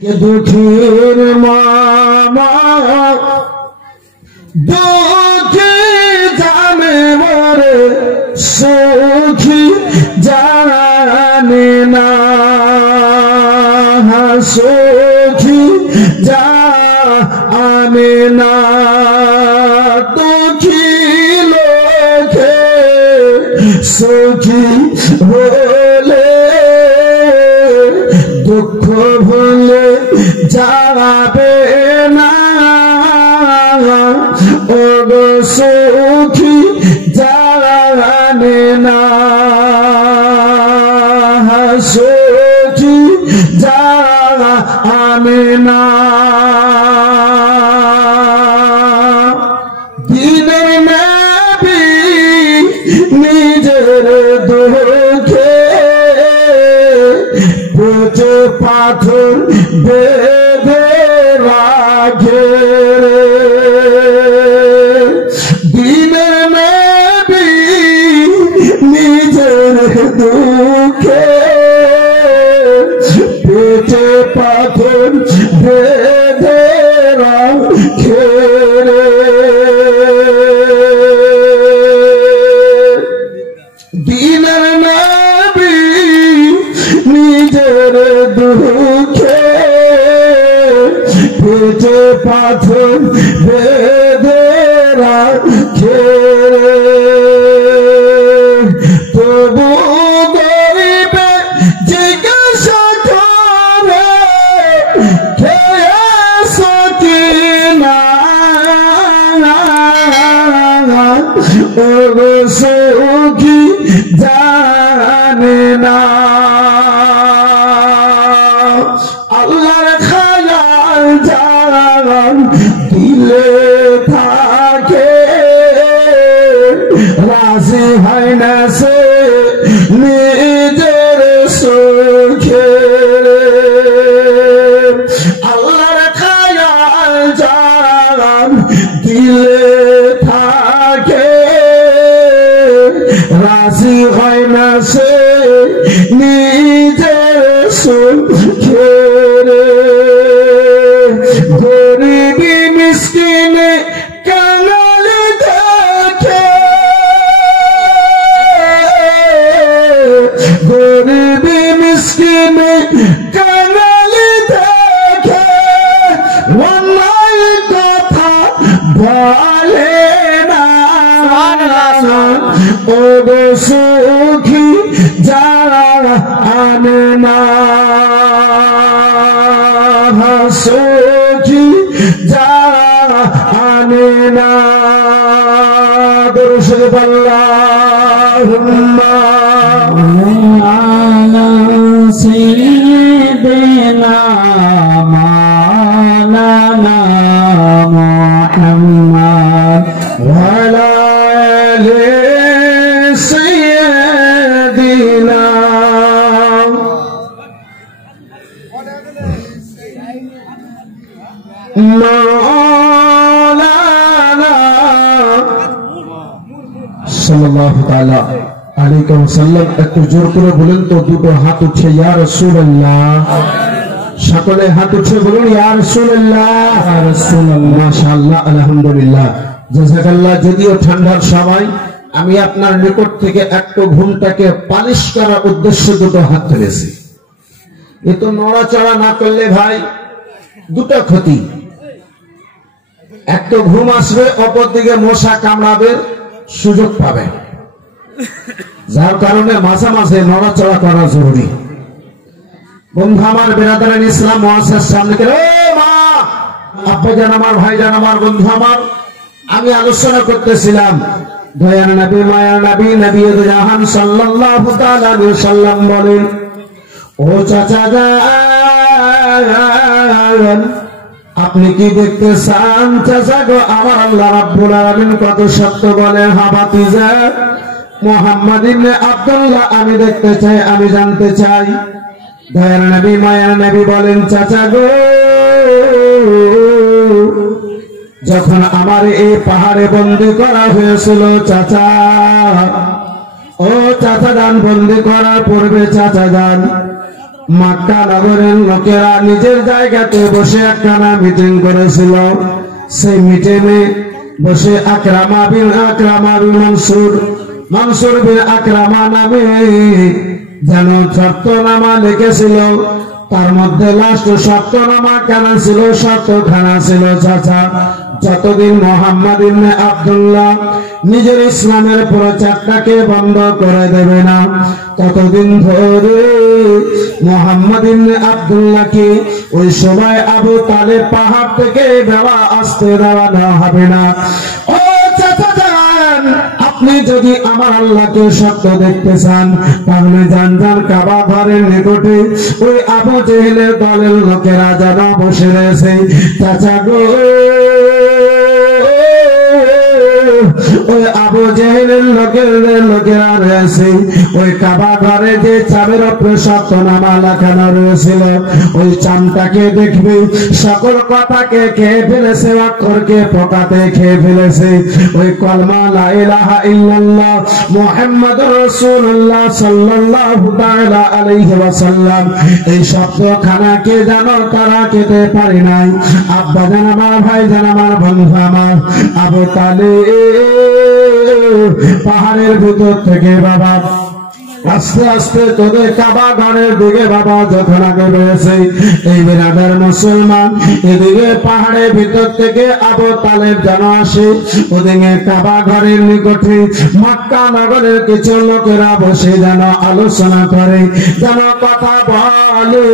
দুঃখীর মামা দুঃখী জানে মরে সুখী জানে না সুখী জানে না দুঃখী লোকে সুখী হলে দুঃখ ভুলে যাবে না ও সুখী জানে না সুখী জানে না দিনের নবী নিজের দুঃখে পেটে পাথর বেঁধে রাখে দিনের নবী নিজের দুঃখে পেটে পাথর বেঁধে রাখে দিনের নবী নিজের দুঃখে পেটে পাথর বেঁধে রাখে তবু গরিবে জিজ্ঞাসা করে খেয়েছো কি না ও সুখী জানে না আল্লাহর খায়াল জান দিলে থাকে রাজি হয় না সে নিজের সুখে আল্লাহর খায়াল জান দিলে থাকে রাজি হয় না সে নিজের সুখে গরিবি মিসকিনে কাঙাল দেখে গরিবি মিসকিনে কাঙাল দেখে অন্যায় কথা বলে না ও সুখী জানে না সুখী জানে না দরুদ আল্লাহুম্মা আলা সাইয়্যিদিনা মাওলানা মুহাম্মদ ওয়া আলা আলি সাইয়্যিদিনা মাওলানা সাল্লাল্লাহু তাআলা আলাইহি ওয়াসাল্লাম একটু জোর করে বলেন তো দুটো হাত উঠে ইয়া রাসূলুল্লাহ সকলে হাত উঠে বলুন ইয়া রাসূলুল্লাহ ইয়া রাসূলুল্লাহ মাশাআল্লাহ আলহামদুলিল্লাহ জাযাকাল্লাহ যদিও ঠান্ডার সময় আমি আপনার নিকট থেকে একটু ঘুমটাকে পালিশ করার উদ্দেশ্যে দুটো হাত তুলেছি এ তো নড়াচড়া না করলে ভাই দুটো ক্ষতি এক তো ঘুম আসবে অপর দিকে মশা কামড়াবে সুযোগ পাবে যার কারণে মাঝে মাঝে নড়াচড়া করা জরুরি বন্ধু আমার বিরাদরান ইসলাম মুআসসাস সামনে মা আব্বাজান আমার ভাইজান আমার বন্ধু আমার আমি আলোচনা করতেছিলাম দয়ার নবী মায়ার নবী নবী জাহান সাল্লাল্লাহু তাআলা আলাইহি ওয়াসাল্লাম বলেন ও চাচা যান আপনি কি দেখতে চান চাচা গো আমার আল্লাহ রাব্বুল আলামিন কত সত্য বলে হাবাতিজা মুহাম্মদ ইবনে আব্দুল্লাহ আমি দেখতে চাই আমি জানতে চাই দয়ার নবী মায়ার নবী বলেন চাচা গো যখন আমার এই পাহাড়ে বন্দী করা হয়েছিল চাচা ও চাচা যান বন্দী করার পূর্বে চাচা যান মক্কা নগরের লোকেরা নিজের জায়গাতে বসে একখানা মিটিং করেছিল। সেই মিটিংয়ে বসে আকরামা বিন মনসুর বিন আকরামা নামে যেন শর্তনামা লিখেছিল। তার মধ্যে লাস্ট শর্তনামা কেন ছিল? শর্তখানা ছিল, চাচা যতদিন মোহাম্মদ ইবনে আব্দুল্লাহ নিজের ইসলামের প্রচারটাকে বন্ধ করে দেবে না, ততদিন ধরে মোহাম্মদ ইবনে আব্দুল্লাহকে ওই সময় আবু তালেব পাহাড় থেকে আসতে দেওয়ানো হবে না। ও চাচা যান, আপনি যদি আমার আল্লাহকে সত্য দেখতে চান তাহলে যান কাবা ঘরের নিকটে ওই আবু জেহেলের দলের লোকেরা যেন বসে রয়েছে। চাচা গো, ওই আবু জেহেলের লোকেরা রয়েছে ওই কাবা ঘরে যে চাঁদের উপরে শর্তনামা লেখানো রয়েছিল, ওই চামটাকে দেখবে সকল কথাকে খেয়ে ফেলেছে, অক্ষরকে পোকাতে খেয়ে ফেলেছে। ওই কলমা লা ইলাহা ইল্লাল্লাহ মুহাম্মাদুর রাসূলুল্লাহ সাল্লাল্লাহু তাআলা আলাইহি ওয়াসাল্লাম, এই শব্দখানাকে যেন তারা খেতে পারে নাই। আব্বা জান আমার, ভাই জান আমার, বন্ধু আমার, আবু তালেব পাহাড়ের ভিতর থেকে বাবা আস্তে আস্তে তোদের কাবা ঘরের দিকে বাবা যখন আগে বেড়েছে, এই বেরাদার মুসলমান এদিকে পাহাড়ের ভিতর থেকে আবু তালেব যেন আসে, ওদিকে কাবা ঘরের নিকটে মক্কা নগরের কিছু লোকেরা বসে যেন আলোচনা করে, যেন কথা বলে।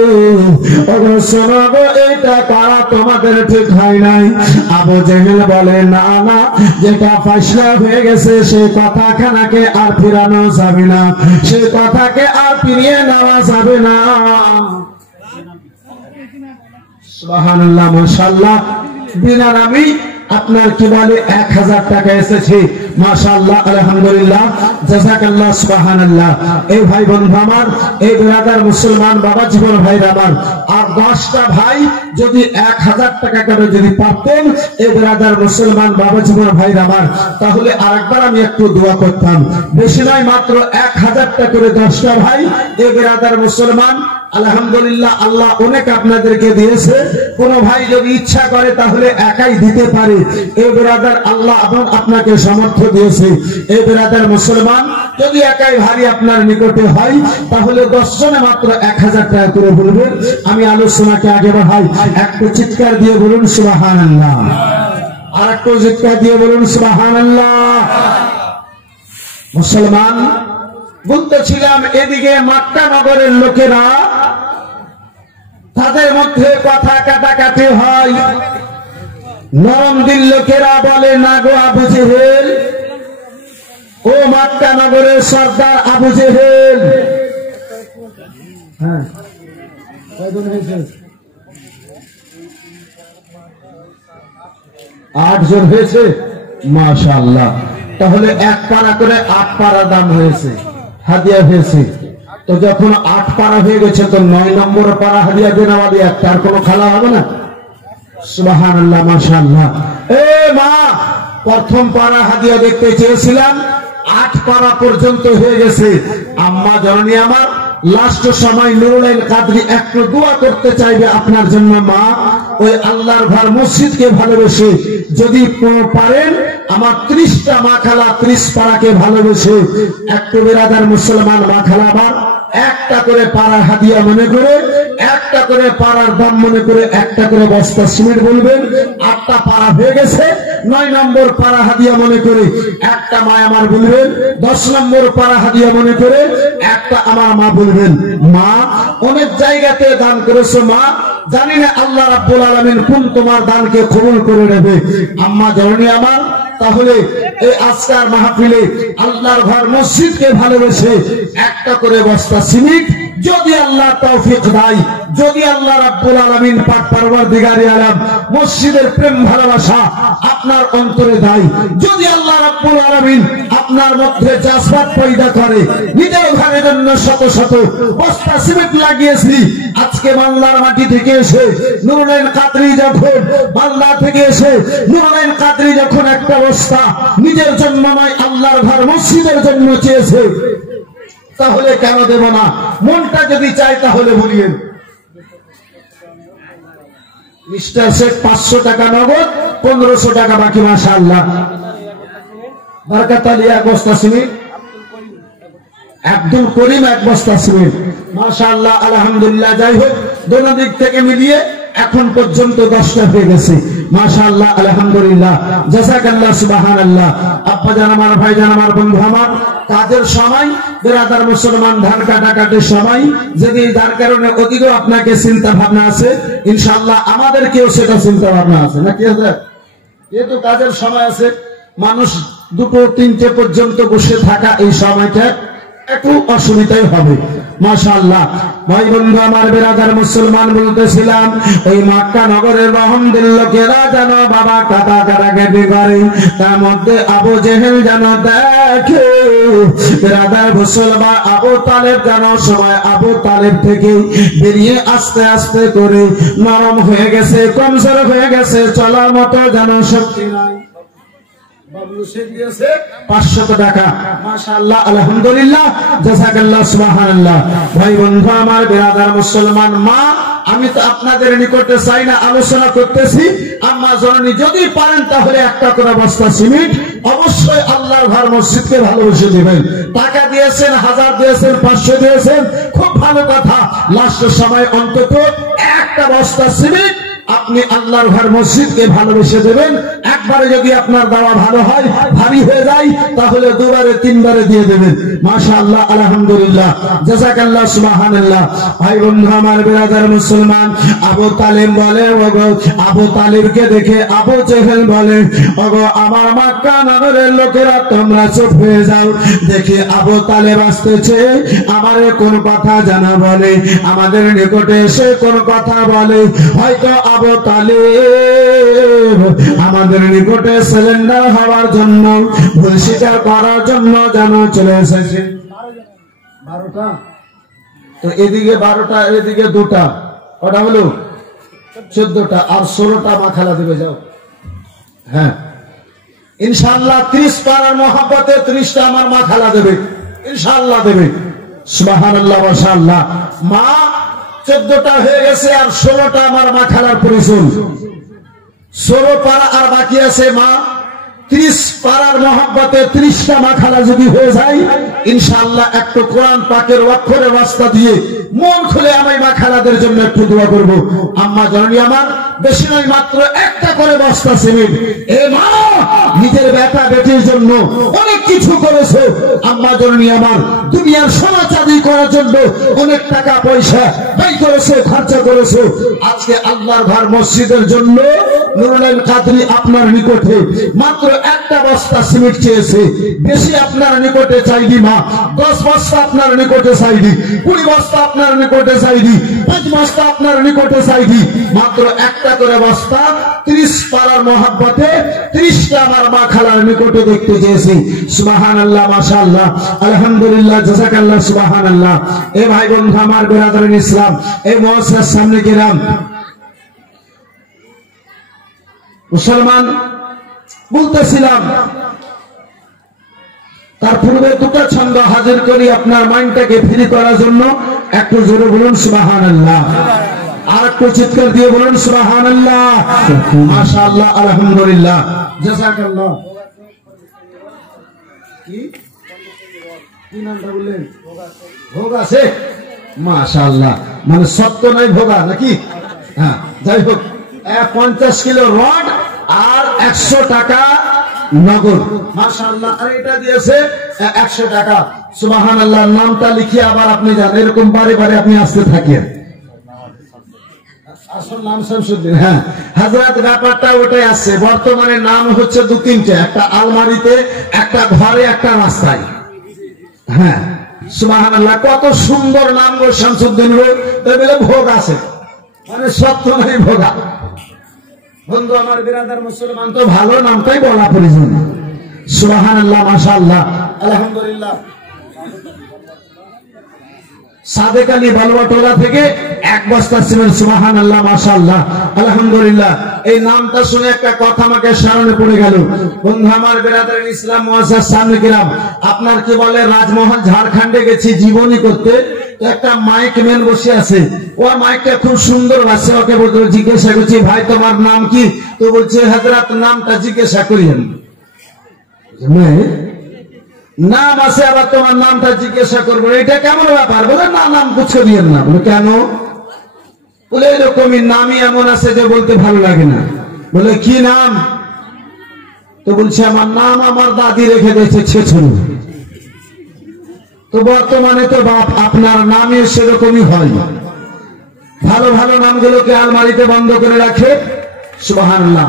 ওগো শোনো গো, এটা করা তোমাদের ঠিক হয় নাই। আবু জেহেল বলে, না না, যেটা ফয়সালা হয়ে গেছে সে কথাখানাকে আর ফিরানো যাবে না, সে কথাকে আর ফিরিয়ে নেওয়া যাবে না। সুবহানাল্লাহ, মাশাআল্লাহ। দিনার আমি আপনার কি বলে 1000 টাকা এসেছে, মাশাআল্লাহ, আলহামদুলিল্লাহ, জাযাকাল্লাহ, সুবহানাল্লাহ। এই ভাই বন্ধু আমার, এই ব্রাদার মুসলমান বাবা জীবন ভাই আমার, আর 10টা ভাই যদি 1000 টাকা করে যদি পারতেন এই ব্রাদার মুসলমান বাবা জীবন ভাই আমার, তাহলে আরেকবার আমি একটু দোয়া করতাম। বেশি নয়, মাত্র 1000 টাকা করে 10টা ভাই এই ব্রাদার মুসলমান, আলহামদুলিল্লাহ, আল্লাহ অনেক আপনাদেরকে দিয়েছে। কোন ভাই যদি ইচ্ছা করে তাহলে একাই দিতে পারে। এই ব্রাদার আল্লাহ আপনাকে সামর্থ্য দিয়েছে। এই ব্রাদার মুসলমান যদি একাই ভারী আপনার নিকটে হয় তাহলে 10 জনে মাত্র 1000 টাকা করে বলবেন। আমি আলোচনাকে আগে বাড়াই, একটু চিৎকার দিয়ে বলুন সুবহানাল্লাহ, আর একটু চিৎকার দিয়ে বলুন সুবহানাল্লাহ। মুসলমান বলতেছিলাম, এদিকে মক্কা নগরের লোকেরা তাদের মধ্যে কথা কাটাকাটি হয়। নরম দিল লোকেরা বলে, না গো আবু জেহেল, ও মক্কা নগরের সর্দার আবু জেহেল, হ্যাঁ 8 জন হয়েছে, মাশাআল্লাহ। তাহলে 1 পারা করে 8 পারা দাম হয়েছে, হাদিয়া হয়েছে। তো যখন 8 পারা হয়ে গেছে তো 9 নম্বর পারা হাদিয়া দেওয়া দিয়ে তার কোনো খেলা হবে না। সুবহানাল্লাহ, মাশাআল্লাহ। এ মা, প্রথম পারা হাদিয়া দেখতে চেয়েছিলাম, 8 পারা পর্যন্ত হয়ে গেছে। আম্মা জননী আমার, লাস্ট সময় নুরুল কাদরি একটু দোয়া করতে চাইবে আপনার জন্য। মা, ওই আল্লাহর ঘর মসজিদকে ভালোবেসে যদি পারেন আমার 30টা মা খালা 30 পারাকে ভালোবেসে একটু বেরাদার মুসলমান মা খালা আমার একটা করে পাড়ার হাদিয়া মনে করে, একটা করে পাড়ার দাম মনে করে, একটা করে বস্তা সিমেন্ট বলবেন। 8টা পাড়া হয়ে গেছে, 9 নম্বর পাড়া হাদিয়া মনে করে একটা মা আমার বলবেন। 10 নম্বর পাড়া হাদিয়া মনে করে একটা আমার মা বলবেন। মা, অনেক জায়গাতে দান করেছো মা, জানি না আল্লাহ রাব্বুল আলামিন কোন তোমার দানকে কবুল করে নেবে। আম্মা জননী আমার, তাহলে এই আজকের মাহফিলে আল্লাহর ঘর মসজিদকে ভালোবেসে একটা করে বস্তা সিমেন্ট যদি আল্লাহ তৌফিক দেয়, যদি আল্লাহ রাব্বুল আলামিন পাক পরওয়ারদিগারে আলম মসজিদের প্রেম ভালোবাসা আপনার অন্তরে দেয়, যদি আল্লাহ রাব্বুল আলামিন আপনার মধ্যে জাযবাত পয়দা করে, নিজের ঘরের জন্য শত শত বস্তা সিমেন্ট লাগিয়েছি। আজকে বাংলার মাটি থেকে এসে নুরুল কাদরি যখন বাংলা থেকে এসে নুরুল কাদরি যখন একটা বস্তা নিজের জন্য নয় আল্লাহর ঘর মসজিদের জন্য চেয়েছে, তাহলে কেন দেব না? মনটা যদি চাই তাহলে বলিয়েন। মিস্টার শেখ 500 টাকা নগদ, 1500 টাকা বাকি। মাশাআল্লাহ। বরকত আলী 1 বস্তা সিমেন্ট, আব্দুল করিম 1 বস্তা সিমেন্ট। মাশাআল্লাহ, আলহামদুলিল্লাহ। যাই হোক, দোনো দিক থেকে মিলিয়ে এখন পর্যন্ত 10টা হয়ে গেছে। মাশাআল্লাহ, আলহামদুলিল্লাহ, জাযাকাল্লাহ, সুবহানাল্লাহ। আব্বা জান আমার, ভাই জান আমার, বন্ধু আমার, কাজের সময় বিরাদার মুসলমান ধান কাটাকাটির সময় যদি যার কারণে অধিকও আপনাকে চিন্তা ভাবনা আছে, ইনশাআল্লাহ আমাদেরকেও সেটা চিন্তা ভাবনা আছে নাকি? আছে, যেহেতু কাজের সময় আছে, মানুষ 2-3টে পর্যন্ত বসে থাকা এই সময়টা একটু অসুবিধাই হবে। মাশাআল্লাহ। ভাই বন্ধু আমার, বিরাদার মুসলমান, বলতেছিলাম ওই মক্কা নগরের রহমদিল লোকেরা যেন বাবা কাটাকাটি করে, তার মধ্যে আবু জেহেল যেন দেখে বিরাদার মুসলমান আবু তালেব যেন সময় আবু তালেব থেকে বেরিয়ে আস্তে আস্তে করে নরম হয়ে গেছে, কমজোর হয়ে গেছে, চলার মতো যেন শক্তি নাই। 500 টাকা। মাশাআল্লাহ, আলহামদুলিল্লাহ, জাযাকাল্লাহ, সুবহানাল্লাহ। ভাই বন্ধু আমার, বিরাদার মুসলমান, মা আমি তো আপনাদের নিকটে চাই না, আলোচনা করতেছি। আম্মা জননী যদি পারেন তাহলে একটা করে বস্তা সিমেন্ট অবশ্যই আল্লাহর ঘর মসজিদকে ভালোবেসে দিবেন। টাকা দিয়েছেন, 1000 দিয়েছেন, 500 দিয়েছেন, খুব ভালো কথা। লাস্টের সময় অন্তত একটা বস্তা সিমেন্ট আপনি আল্লাহর ঘর মসজিদকে ভালোবেসে দেবেন। একবারে যদি আপনার দেওয়া ভালো হয়, ভারী হয়ে যায়, তাহলে 2বারে 3বারে দিয়ে দেবেন। মাশাআল্লাহ, আলহামদুলিল্লাহ, জাযাকাল্লাহ, সুবহানাল্লাহ। ভাই বন্ধু আমার, বিরাদার মুসলমান, আবু তালেব বলে, ওগো আবু তালেবকে দেখে আবু জেহেল বলে, ওগো আমার মক্কা নগরের লোকেরা তোমরা চুপ হয়ে যাও। দেখে আবু তালেব আসতেছে, আমারে কোন কথা জানা বলে, আমাদের নিকটে এসে কোন কথা বলে। হয়তো আবু তালেব আমাদের নিকটে সিলিন্ডার হওয়ার জন্য, ভুল স্বীকার করার জন্য যেন চলে এসেছে। 12টা তো এদিকে 12টা, এদিকে 2টা, ওটা হলো 14টা, আর 16টা মাখালা দেবে। যাও। হ্যাঁ, ইনশাআল্লাহ 30 পারার মহব্বতে 30টা আমার মাখালা দেবে, ইনশাআল্লাহ দেবে। সুবহানাল্লাহ, মাশাআল্লাহ। মা 14টা হয়ে গেছে, আর 16টা আমার মা খালার পরিচয়। 16 পারা আর বাকি আছে। মা 30 পারার মহব্বতে 30টা মা খালা যদি হয়ে যায়, ইনশাআল্লাহ একটু কোরআন পাকের অক্ষরে রাস্তা দিয়ে মন খুলে আমি মা খালাদের জন্য একটু দোয়া করব। আম্মা জননী আমার, বেশি নয়, মাত্র একটা করে বস্তা সিমেন্ট। এ মা, নিজের বেটা বেটির জন্য অনেক কিছু করেছো। আম্মা জননী আমার, দুনিয়ার সোনা চাঁদি করার জন্য অনেক টাকা পয়সা ব্যয় করেছো, খরচা করেছো। আজকে আল্লাহর ঘর মসজিদের জন্য নুরুল কাদরি আপনার নিকটে মাত্র একটা বস্তা সিমেন্ট চেয়েছে। বেশি আপনার নিকটে চাইনি মা, 10 বস্তা আপনার নিকটে চাইনি, 20 বস্তা আপনার নিকটে চাইনি, 5 বস্তা আপনার নিকটে চাইনি। মাত্র একটা করে বস্তা 30 পারার মহব্বতে 30টা আমার মা খালার নিকটে দেখতে চেয়েছি। সুবহানাল্লাহ, মাশাআল্লাহ, আলহামদুলিল্লাহ, জাযাকাল্লাহ, সুবহানাল্লাহ। এ ভাই বন্ধু আমার, বিরাদারিন ইসলাম, এই মুআসসাসার সামনে গেলাম মুসলমান, বলতেছিলাম তার পূর্বে 2টা ছন্দ হাজির করি আপনার মাইন্ডটাকে ফ্রি করার জন্য। একটু জোরে বলুন সুবহানাল্লাহ, আর একটু চিৎকার দিয়ে বলুন সুবহানাল্লাহ, মাশাআল্লাহ, আলহামদুলিল্লাহ, জাযাকাল্লাহ। কি নামটা বললেন? ভোগ আছে, মাশাআল্লাহ, মানে সত্য নয় ভোগা নাকি? হ্যাঁ, যাই হোক, 50 কিলো রড আর 100 টাকা নগদ। মাশাআল্লাহ। আর এটা দিয়েছে 100 টাকা। সুবহানাল্লাহ। নামটা লিখিয়ে আবার আপনি যান, এরকম বারে বারে আপনি আসতে থাকেন। আসল নাম শামসুদ্দিন। হ্যাঁ, হযরত ব্যাপারটা ওটাই আছে। বর্তমানে নাম হচ্ছে 2-3টে, একটা আলমারিতে, একটা ঘরে, একটা রাস্তায়। হ্যাঁ, সুবহানাল্লাহ, কত সুন্দর নাম গো শামসুদ্দিন গো। এগুলো ভোগ আছে, মানে সত্য নাই ভোগা। বন্ধু আমার, বিরাদার মুসলমান, তো ভালো নামটাই বলা প্রয়োজন। সুবহানাল্লাহ, মাশাআল্লাহ, আলহামদুলিল্লাহ। সাদেক আলী বালুয়াটোলা থেকে 1 বস্তা সিমেন্ট। সুবহানাল্লাহ, মাশাআল্লাহ, আলহামদুলিল্লাহ। এই নামটা শুনে একটা কথা আমাকে স্মরণে পড়ে গেল। বন্ধু আমার, বেরাদার ইসলাম মুআজ্জাজ সামনে কিরাম, আপনার কি বলে রাজমহল ঝাড়খণ্ডে গেছি জীবনী করতে, একটা মাইক ম্যান বসে আছে, ও মাইকটা খুব সুন্দর বাজছে। ওকে বলতে জিজ্ঞাসা করছি, ভাই তোমার নাম কি? তো বলছে হযরত নামটা জিজ্ঞাসা করিয়েন। নাম আছে আবার তোমার নামটা জিজ্ঞাসা করবো, এটা কেমন ব্যাপার? বলে না, নাম পুছো দিয়েন না। বলে কেন? বলে এরকমই নামই এমন আছে যে বলতে ভালো লাগে না। বলে কি নাম? তো বলছে আমার নাম আমার দাদি রেখে দিয়েছে ছেছুরু। তো বর্তমানে তো বাপ আপনার নামই সেরকমই হয়, ভালো ভালো নামগুলোকে আলমারিতে বন্ধ করে রাখে। সুবহানাল্লাহ।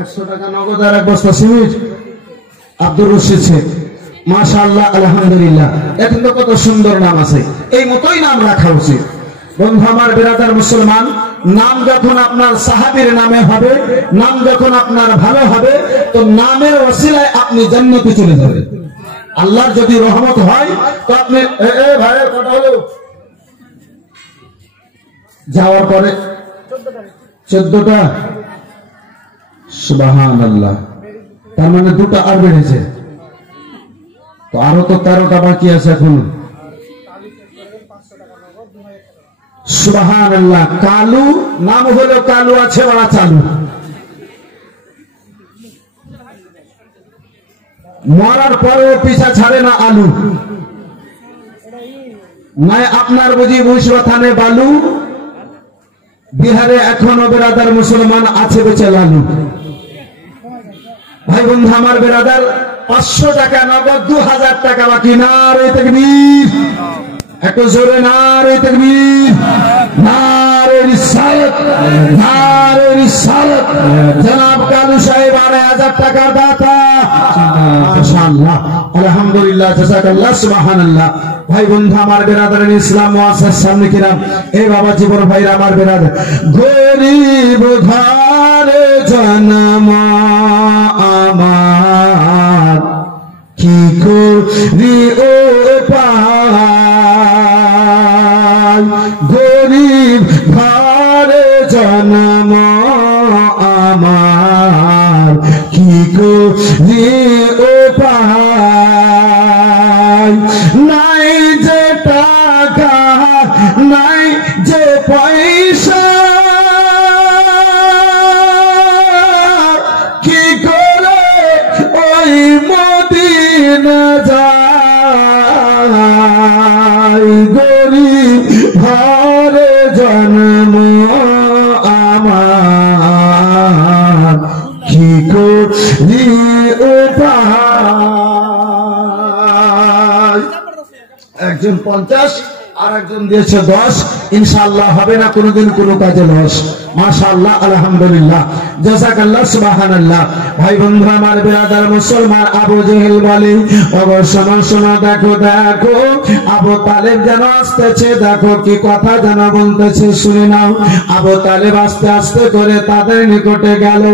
100 টাকা নগদ আর 1 বস্তা সিমেন্ট। আব্দুর রশিদ শেখ, মাশাআল্লাহ, আলহামদুলিল্লাহ। এখন তো কত সুন্দর নাম আছে, এই মতোই নাম রাখা উচিত। বন্ধু আমার, বেরাদার মুসলমান, নাম যখন আপনার সাহাবীর নামে হবে, নাম যখন আপনার ভালো হবে, তো নামের ওসিলায় আপনি জান্নাতে চলে যাবেন। আল্লাহর যদি রহমত হয় তো আপনি ভাই কত হলো যাওয়ার পরে 14টা। সুবহানাল্লাহ, তার মানে 2টা আর বেড়েছে, তো আরো তো 13টা বাকি আছে এখন। সুবহানাল্লাহ। কালু নাম হলো কালু, আছে বড়া চালু। মরার পরেও পিছা ছাড়ে না আলু। নাই আপনার বুঝি বুঝবা থানে বালু, বিহারে এখনো বেরাদার মুসলমান আছে বেঁচে লালু। ভাই বন্ধু আমার, বেরাদার 500 টাকা নগদ, 2000 টাকা বাকি। নারে তাকবীর, একটু জোরে নারে তাকবীর, নারে রিসালাত, নারে রিসালাত। জনাব কালু সাহেব 1000 টাকার দাতা। মাশাআল্লাহ, আলহামদুলিল্লাহ, জাযাকাল্লাহ, সুবহানাল্লাহ। ভাই বন্ধু আমার, বেরাদার ইসলাম মুআজ্জাজ সামনে কিরাম, এই বাবা জীবন ভাইরা আমার, বেরাদার গরিব ঘরে জন্ম আমার, কি করি ও পাই, গরিব ঘরে জন্ম আমার, কি করি ও পাই, নাই যে টাকা নাই যে পয়সা, কি করে ওই মদিনা যাই, গরিব ঘরে জন্ম আমার, কি করি উপায়। একজন 50 আর একজন দিয়েছে 10। ইনশাআল্লাহ হবে না কোনোদিন কোনো কাজে লস। মাশাআল্লাহ, আলহামদুলিল্লাহ, জাযাকাল্লাহ, সুবহানাল্লাহ। ভাই বন্ধু আমার, বেরাদার মুসলমান, আবু জেহেল বলে, শোনো শোনো, দেখো দেখো, আবু তালেব যেন আসতেছে, দেখো কি কথা যেন বলতেছে, শুনে নাও। আবু তালেব আস্তে আস্তে করে তাদের নিকটে গেল।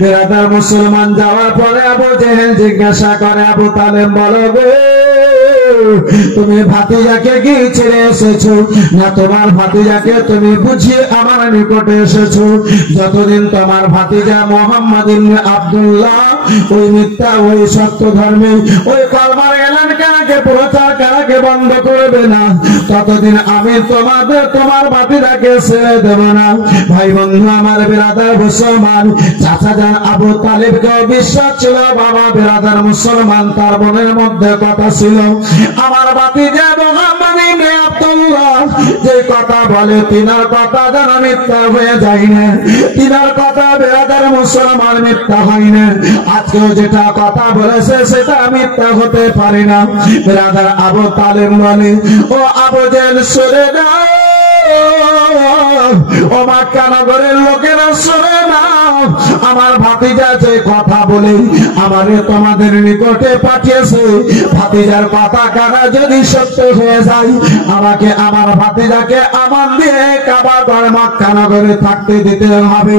বেরাদার মুসলমান যাওয়ার পরে আবু জেহেল জিজ্ঞাসা করে, আবু তালেব বলো গো, তুমি ভাতিজাকে কি ছেড়ে এসেছো, না তোমার ভাতিজাকে তুমি বুঝিয়ে আমার নিকটে এসেছো? যতদিন তোমার ভাতিজা মোহাম্মদ ইবনে আব্দুল্লাহ ওই মিথ্যা ওই সত্য ধর্মে ওই কলমার এলানকে প্রচার করাকে বন্ধ করবে না, ততদিন আমি তোমার ভাতিজাকে ছেড়ে দেব না। ভাই বন্ধু আমার, বেরাদার মুসলমান, চাচা যান আবু তালেবকে বিশ্বাস ছিল, বাবা বেরাদার মুসলমান, তার মনের মধ্যে কথা ছিল, আমার ভাতিজা মোহাম্মদ ইবনে আব্দুল্লাহ যে কথা বলে তিনার কথা যেন মিথ্যা হয়ে যায় না, তিনার কথা বেরাদার মুসলমান মিথ্যা হয় না। আজকেও যেটা কথা বলেছে সেটা মিথ্যা হতে পারে না। বেরাদার আবু তালেব বলে, ও আবু জেহেল সরে যাও, ও মক্কা নগরের লোকেরা সরে নাও, আমার ভাতিজা যে কথা বলে আমারে তোমাদের নিকটে পাঠিয়েছে, ভাতিজার কথা কারা যদি সত্য হয়ে যায়, আমাকে আমার ভাতিজাকে আমার দিয়ে কাবা ঘর মক্কা নগরে থাকতে দিতে হবে।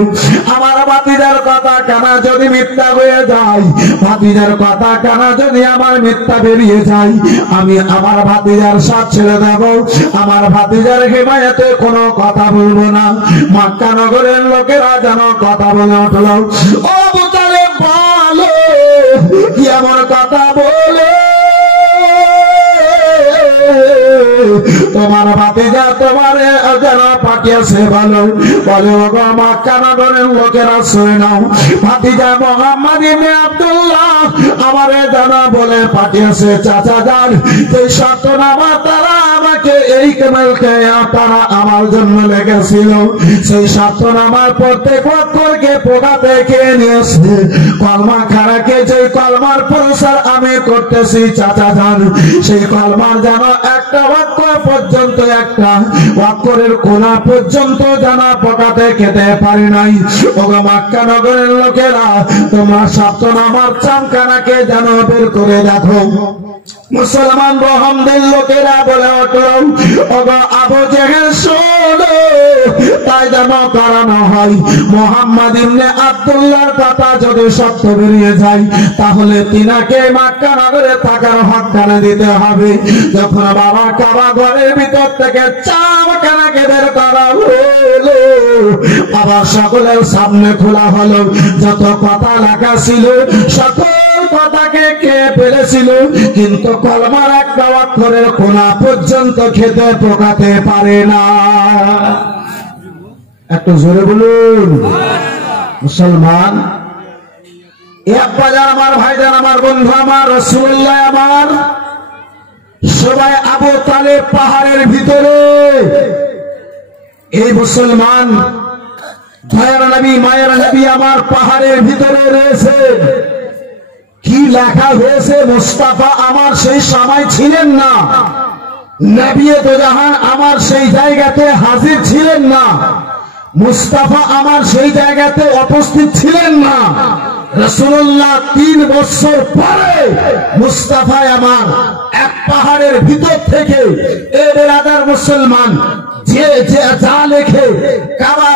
আমার ভাতিজার কথা কানা যদি মিথ্যা হয়ে যায়, ভাতিজার কথা কানা যদি আমার মিথ্যা বেরিয়ে যায়, আমি আমার ভাতিজার সাথ ছেড়ে দেব। আমার ভাতিজার হেমায়েতে কোনো কথা বলবো না। মক্কা নগরের লোকেরা যেন কথা বলে উঠল, ও আবু তালেব বলো কি এমন কথা বলে তোমার ভাতিজা তোমার যেন পাঠিয়েছে বলো। বলে ওগো মক্কা নগরের লোকেরা শুনে নাও, ভাতিজা মুহাম্মদ ইবনে আব্দুল্লাহ আমারে জানা বলে পাঠিয়েছে চাচা যান এই শর্তনামা তারা আমাকে এই কেমেলকে তারা আমার জন্য লেগেছিল, সেই শর্তনামার প্রত্যেক অক্ষরকে পোকাতে খেয়ে নিয়েছে। কলমা খারাকে যে কলমার প্রসার আমি করতেছি চাচা যান, সেই কলমার যেন একটা অক্ষর পর্যন্ত, একটা অক্ষরের কোনা পর্যন্ত জানা পোকাতে খেতে পারি নাই। ওগো মক্কা নগরের লোকেরা তোমরা শর্তনামার চামখানাকে যেন বের করে দেখো। মুসলমান রহমদের লোকেরা বলে উঠল, ওগো আবু জেহেল শোনো, তাই যেন করানো হয়। মুহাম্মদ ইবনে আব্দুল্লাহর কথা যদি সত্য বেরিয়ে যায়, তাহলে তিনাকে মক্কা নগরে থাকার হকখানা দিতে হবে। যখন বাবা কাবা ঘরের ভিতর থেকে চামখানাকে বের করা হলো, আবার সকলের সামনে খোলা হলো। যত কথা লেখা ছিল সকল কথাকে কে ফেলেছিল, কিন্তু কলমার একটা অক্ষরের কোনা পর্যন্ত খেতে পোকাতে পারে না। একটু জোরে বলুন মুসলমান। এক বাজার আমার ভাইজান, আমার বন্ধু, আমার রাসূলুল্লাহ, আমার সবাই আবু তালেব পাহাড়ের ভিতরে, এই মুসলমান দয়ার নবী মায়ের নবী আমার পাহাড়ের ভিতরে রয়েছে। কি লেখা হয়েছে, মুস্তাফা আমার সেই সময় ছিলেন না, নবী দোজাহান আমার সেই জায়গাতে হাজির ছিলেন না, মুস্তাফা আমার সেই জায়গাতে উপস্থিত ছিলেন না। রাসূলুল্লাহ 3 বছর পরে মুস্তাফা আমার এক পাহাড়ের ভিতর থেকে এ বেরাদার মুসলমান যে যা লেখে কাবা